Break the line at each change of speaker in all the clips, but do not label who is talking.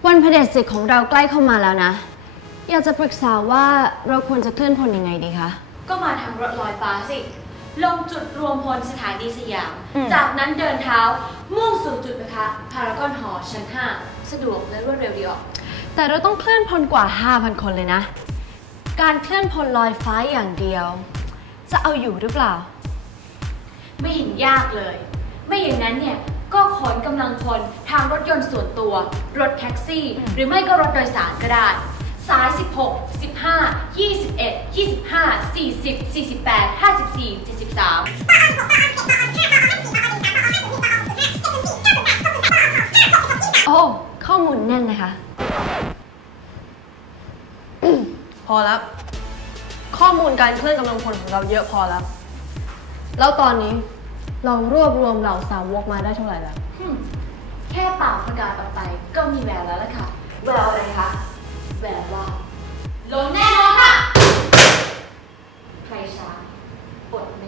วันเผด็จศึกของเราใกล้เข้ามาแล้วนะอยากจะปรึกษาว่าเราควรจะเคลื่อนพลยังไงดีคะ
ก็มาทางรถลอยฟ้าสิลงจุดรวมพลสถานีสยามจากนั้นเดินเท้ามุ่งสู่จุดนะคะพารากอนหอชั้น 5สะดวกและรวดเร็วดีออก
แต่เราต้องเคลื่อนพลกว่า 5,000 คนเลยนะการเคลื่อนพลลอยฟ้าอย่างเดียวจะเอาอยู่หรือเปล่า
ไม่เห็นยากเลยไม่อย่างนั้นเนี่ยก็ขนกำลังพลทางรถยนต์ส่วนตัวรถแท็กซี่หรือไม่ก็รถโดยสารก็ได้สาย16 15 21 25 40 48 54 73
โอ้ข้อมูลแน่นนะคะ
พอแล้วข้อมูลการเคลื่อนกำลังพลของเราเยอะพอแล้วแล้วตอนนี้เรารวบรวมเหล่าสาวกมาได้เท่าไหร่แล้ว
แค่เป่าประกาศออกไปก็มีแววแล้วล่ะค่ะแววอะไรคะแววว่าล้มแน่นอนค่ะใครช้าอดแม่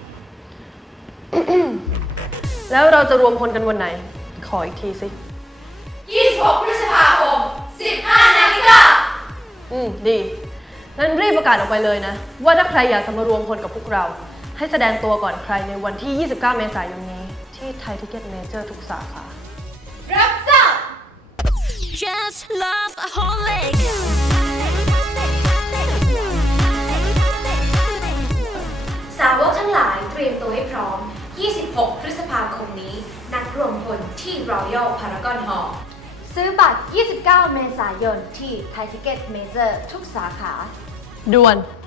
แล้วเราจะรวมพลกันวันไหนขออีกทีสิ
26 พฤษภาคม 15 นาฬิกา
ดีงั้นรีบประกาศออกไปเลยนะว่าถ้าใครอยากจะมารวมพลกับพวกเราให้แสดงตัวก่อนใครในวันที่ 29 เมษายนนี้ที่ไทยทิเก็ตเมเจอร์ทุกสาขา
รับทราบ
Just love a holic
สาวกทั้งหลายเตรียมตัวให้พร้อม 26 พฤษภาคมนี้นัดรวมพลที่ Royal Paragon Hall ซื้อบัตร 29 เมษายนที่ไทยทิเก็ตเมเจอร์ทุกสาขา
ด่วน